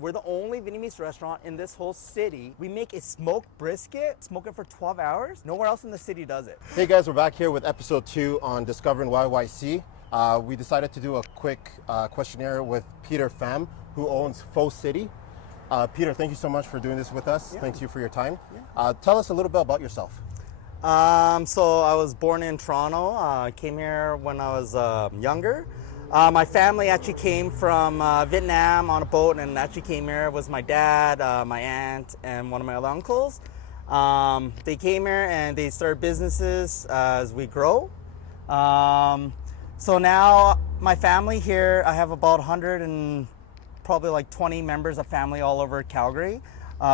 We're the only Vietnamese restaurant in this whole city. We make a smoked brisket, smoke it for 12 hours. Nowhere else in the city does it. Hey guys, we're back here with episode 2 on discovering YYC. We decided to do a quick questionnaire with Peter Pham, who owns Pho City. Peter, thank you so much for doing this with us. Yeah. Thank you for your time. Yeah. Tell us a little bit about yourself. So I was born in Toronto. I came here when I was younger. My family actually came from Vietnam on a boat, and actually came here. It was my dad, my aunt, and one of my other uncles. They came here and they started businesses as we grow. So now my family here, I have about 100 and probably like 20 members of family all over Calgary.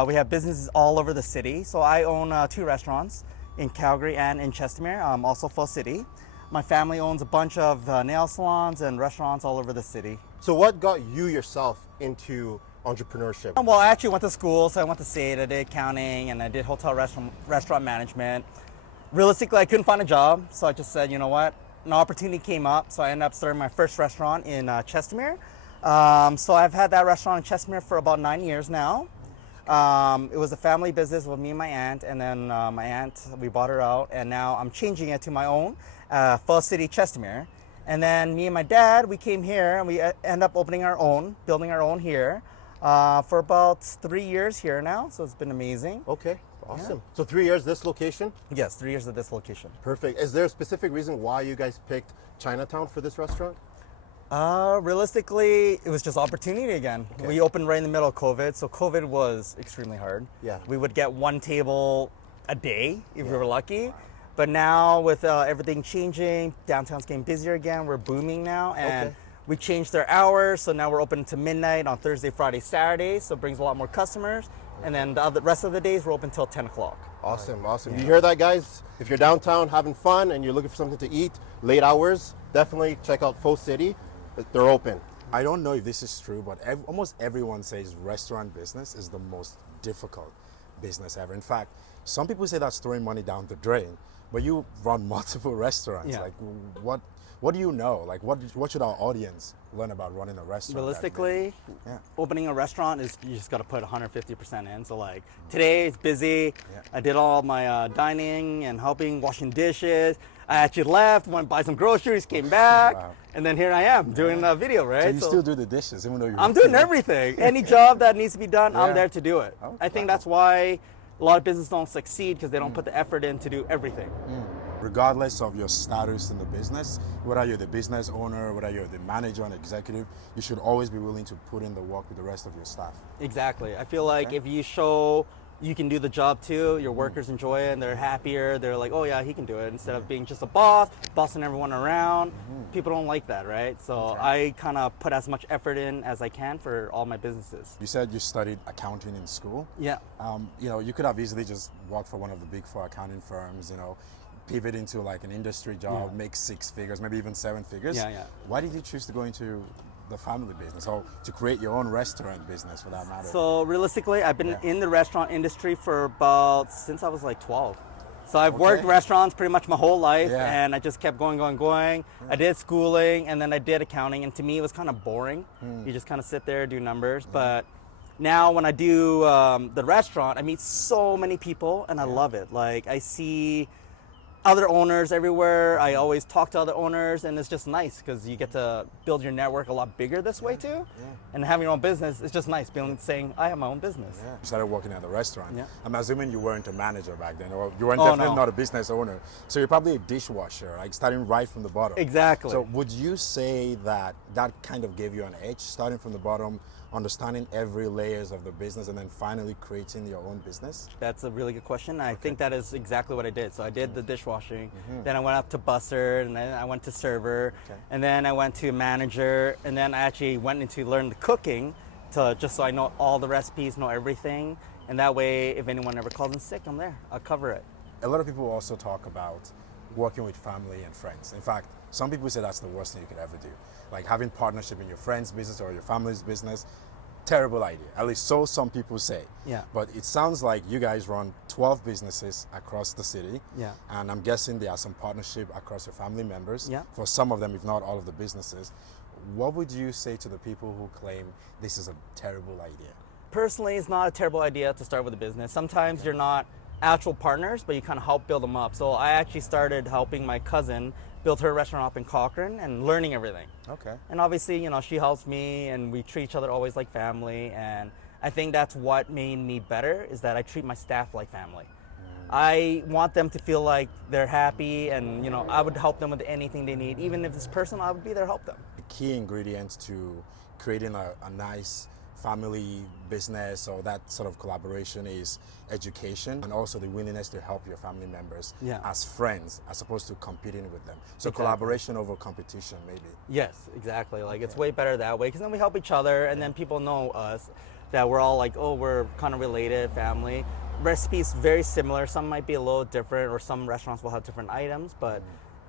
We have businesses all over the city. So I own 2 restaurants in Calgary and in Chestermere, also Pho City. My family owns a bunch of nail salons and restaurants all over the city. So what got you yourself into entrepreneurship? Well, I actually went to school, so I went to SAIT, I did accounting, and I did hotel restaurant management. Realistically, I couldn't find a job, so I just said, you know what, an opportunity came up, so I ended up starting my first restaurant in Chestermere. So I've had that restaurant in Chestermere for about 9 years now. It was a family business with me and my aunt, and then my aunt, we bought her out, and now I'm changing it to my own, Pho City, Chestermere. And then me and my dad, we came here and we end up opening our own, building our own here for about 3 years here now, so it's been amazing. Okay, awesome. Yeah. So 3 years this location? Yes, 3 years at this location. Perfect. Is there a specific reason why you guys picked Chinatown for this restaurant? Realistically, it was just opportunity again. Okay. We opened right in the middle of COVID, so COVID was extremely hard. Yeah. We would get 1 table a day if we were lucky. Wow. But now with everything changing, downtown's getting busier again. We're booming now, and we changed their hours, so now we're open to midnight on Thursday, Friday, Saturday, so it brings a lot more customers. And then the rest of the days, we're open till 10 o'clock. Awesome, awesome. Yeah. You hear that, guys? If you're downtown having fun and you're looking for something to eat, late hours, definitely check out Pho City. They're open. I don't know if this is true, but almost everyone says restaurant business is the most difficult business ever. In fact, some people say that's throwing money down the drain, but you run multiple restaurants. Yeah. Like, what do you know? Like, what should our audience learn about running a restaurant? Realistically, opening a restaurant is, you just got to put 150% in. So like today it's busy. Yeah. I did all my dining and helping, washing dishes. I actually left, went to buy some groceries, came back, wow. And then here I am doing a video, right? So you still do the dishes, even though you're... I'm doing everything. Any job that needs to be done, I'm there to do it. Oh, I think that's why a lot of businesses don't succeed, because they don't put the effort in to do everything. Regardless of your status in the business, whether you're the business owner, whether you're the manager and executive, you should always be willing to put in the work with the rest of your staff. Exactly. I feel like if you show you can do the job too, your workers enjoy it and they're happier, they're like, oh yeah, he can do it, instead of being just a boss, bossing everyone around. People don't like that, right? So I kind of put as much effort in as I can for all my businesses. You said you studied accounting in school. Yeah. You know, you could have easily just worked for one of the big 4 accounting firms, you know, pivot into like an industry job, make 6 figures, maybe even 7 figures. Yeah, yeah. Why did you choose to go into the family business, or to create your own restaurant business for that matter? So realistically, I've been in the restaurant industry for since I was like 12. So I've worked restaurants pretty much my whole life, and I just kept going. I did schooling, and then I did accounting, and to me it was kind of boring. You just kind of sit there, do numbers. But now when I do the restaurant, I meet so many people, and I love it. Like, I see other owners everywhere. I always talk to other owners, and it's just nice because you get to build your network a lot bigger this way too. And having your own business, it's just nice saying, I have my own business. You started working at the restaurant. I'm assuming you weren't a manager back then, or you weren't definitely not a business owner. So you're probably a dishwasher, like starting right from the bottom. Exactly. So would you say that that kind of gave you an edge, starting from the bottom, understanding every layers of the business, and then finally creating your own business? That's a really good question. I think that is exactly what I did. So I did the dishwashing, then I went up to busser, and then I went to server, and then I went to manager, and then I actually went into learn the cooking, just so I know all the recipes, know everything, and that way if anyone ever calls in sick, I'm there. I'll cover it. A lot of people also talk about working with family and friends. In fact, some people say that's the worst thing you could ever do. Like having partnership in your friend's business or your family's business. Terrible idea, at least so some people say. But it sounds like you guys run 12 businesses across the city. And I'm guessing there are some partnership across your family members for some of them, if not all of the businesses. What would you say to the people who claim this is a terrible idea? Personally, it's not a terrible idea to start with a business. Sometimes you're not actual partners, but you kind of help build them up. So I actually started helping my cousin build her restaurant up in Cochrane and learning everything. Okay. And obviously, you know, she helps me and we treat each other always like family. And I think that's what made me better, is that I treat my staff like family. I want them to feel like they're happy, and you know, I would help them with anything they need. Even if it's personal, I would be there to help them. The key ingredients to creating a nice family business or that sort of collaboration is education, and also the willingness to help your family members as friends as opposed to competing with them. So collaboration over competition, maybe. Yes, exactly. Like it's way better that way, because then we help each other, and then people know us, that we're all like, oh, we're kind of related, family. Recipes very similar. Some might be a little different, or some restaurants will have different items, but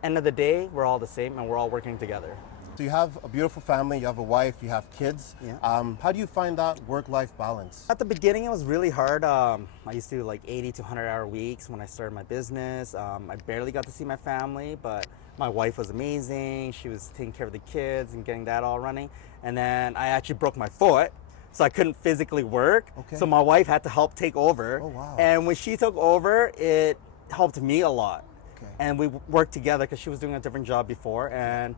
end of the day, we're all the same and we're all working together. So you have a beautiful family, you have a wife, you have kids. Yeah. How do you find that work-life balance? At the beginning, it was really hard. I used to do like 80 to 100-hour weeks when I started my business. I barely got to see my family, but my wife was amazing. She was taking care of the kids and getting that all running. And then I actually broke my foot, so I couldn't physically work. Okay. So my wife had to help take over. Oh, wow. And when she took over, it helped me a lot. Okay. And we worked together because she was doing a different job before. And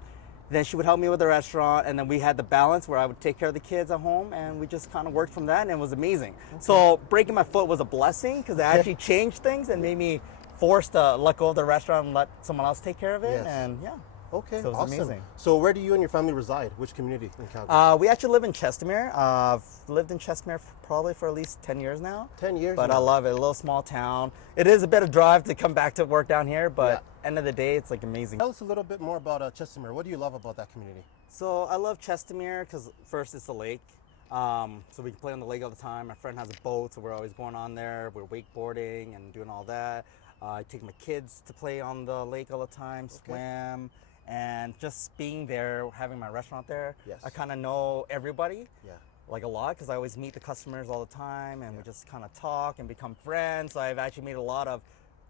then she would help me with the restaurant, and then we had the balance where I would take care of the kids at home, and we just kind of worked from that, and it was amazing. So breaking my foot was a blessing, because it actually changed things and made me forced to let go of the restaurant and let someone else take care of it. Yes. And yeah. Okay, So it was awesome. amazing. So where do you and your family reside? Which community in Calgary? We actually live in Chestermere. I've lived in Chestermere probably for at least 10 years now. 10 years But now. I love it. A little small town. It is a bit of drive to come back to work down here, but end of the day, it's like amazing. Tell us a little bit more about Chestermere. What do you love about that community? So I love Chestermere because first it's a lake. So we can play on the lake all the time. My friend has a boat, so we're always going on there. We're wakeboarding and doing all that. I take my kids to play on the lake all the time, swim. And just being there, having my restaurant there, I kind of know everybody, like a lot, because I always meet the customers all the time, and we just kind of talk and become friends. So I've actually made a lot of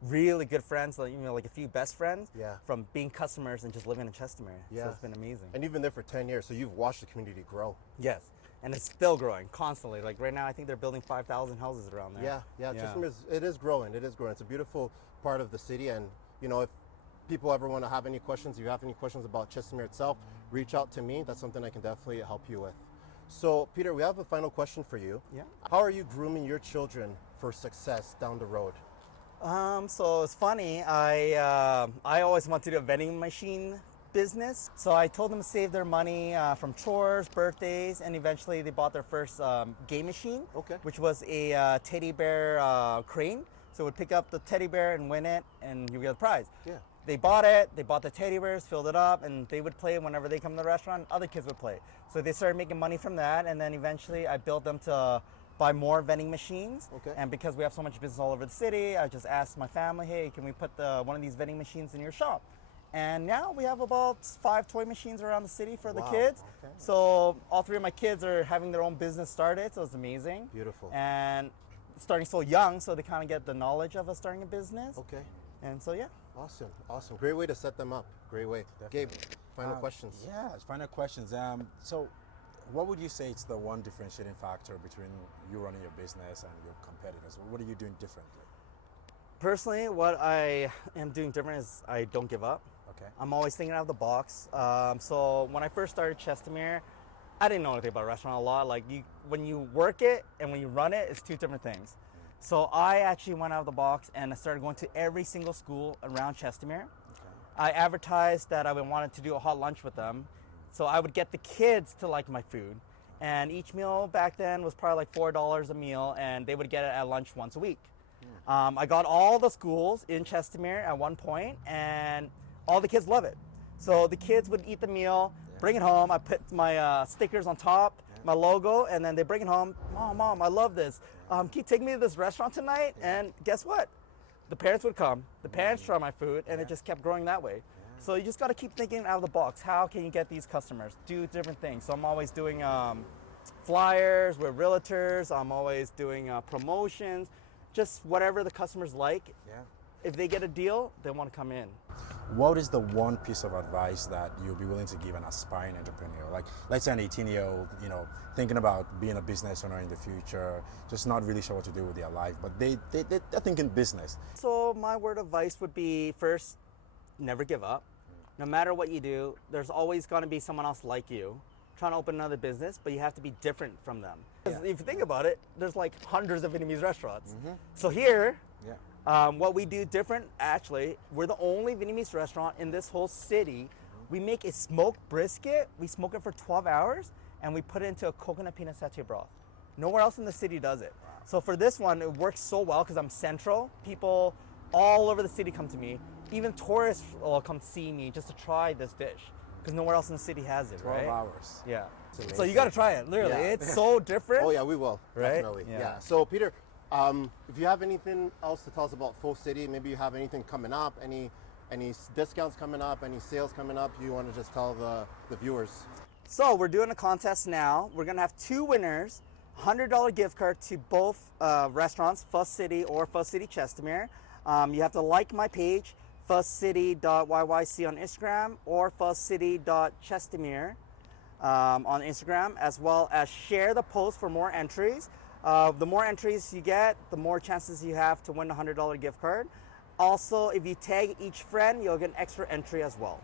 really good friends, like, you know, like a few best friends from being customers and just living in Chestermere. So it's been amazing. And you've been there for 10 years, so you've watched the community grow. Yes, and it's still growing constantly. Like right now, I think they're building 5,000 houses around there. Chestermere it is growing. It is growing. It's a beautiful part of the city, and you know, if people ever want to have any questions, if you have any questions about Chestermere itself, reach out to me. That's something I can definitely help you with. So, Peter, we have a final question for you. Yeah. How are you grooming your children for success down the road? So it's funny. I always wanted to do a vending machine business. So I told them to save their money from chores, birthdays, and eventually they bought their first game machine, which was a teddy bear crane. So we'd pick up the teddy bear and win it, and you get a prize. Yeah. They bought it, they bought the teddy bears, filled it up, and they would play whenever they come to the restaurant. Other kids would play. So they started making money from that, and then eventually I built them to buy more vending machines. And because we have so much business all over the city, I just asked my family, hey, can we put one of these vending machines in your shop? And now we have about 5 toy machines around the city for the kids. So all 3 of my kids are having their own business started, so it's amazing. Beautiful. And starting so young, so they kind of get the knowledge of us starting a business. And so, yeah. Awesome, awesome. Great way to set them up. Great way. Gabe, final questions. Yeah, final questions. So what would you say is the one differentiating factor between you running your business and your competitors? What are you doing differently? Personally, what I am doing different is I don't give up. I'm always thinking out of the box. So when I first started Chestermere, I didn't know anything about restaurant a lot. Like when you work it and when you run it, it's 2 different things. So I actually went out of the box and I started going to every single school around Chestermere. I advertised that I wanted to do a hot lunch with them. So I would get the kids to like my food. And each meal back then was probably like $4 a meal, and they would get it at lunch once a week. I got all the schools in Chestermere at one point, and all the kids love it. So the kids would eat the meal, bring it home. I put my stickers on top, my logo, and then they bring it home. Mom, I love this. Can you take me to this restaurant tonight? And guess what? The parents would come. The parents try my food, and it just kept growing that way. So you just got to keep thinking out of the box. How can you get these customers? Do different things. So I'm always doing flyers with realtors. I'm always doing promotions. Just whatever the customers like. if they get a deal, they want to come in. What is the one piece of advice that you'll be willing to give an aspiring entrepreneur? Like, let's say an 18-year-old, thinking about being a business owner in the future, just not really sure what to do with their life, but they're thinking business. So my word of advice would be, first, never give up. No matter what you do, there's always going to be someone else like you trying to open another business, but you have to be different from them. 'Cause if you think about it, there's like hundreds of Vietnamese restaurants. So here, what we do different, actually, we're the only Vietnamese restaurant in this whole city. We make a smoked brisket, we smoke it for 12 hours, and we put it into a coconut peanut satay broth. Nowhere else in the city does it. So for this one, it works so well because I'm central. People all over the city come to me. Even tourists will come see me just to try this dish because nowhere else in the city has it, 12 right? hours. Yeah. So you got to try it, literally. Yeah. It's so different. Oh yeah, we will. Right? Definitely. Yeah. Yeah. So Peter, if you have anything else to tell us about Pho City, maybe you have anything coming up, any discounts coming up, any sales coming up, you want to just tell the viewers. So we're doing a contest now. We're gonna have 2 winners, $100 gift card to both restaurants, Pho City or Pho City Chestermere. You have to like my page, phocity.yyc on Instagram or phocity.chestermere on Instagram, as well as share the post for more entries. The more entries you get, the more chances you have to win a $100 gift card. Also, if you tag each friend, you'll get an extra entry as well.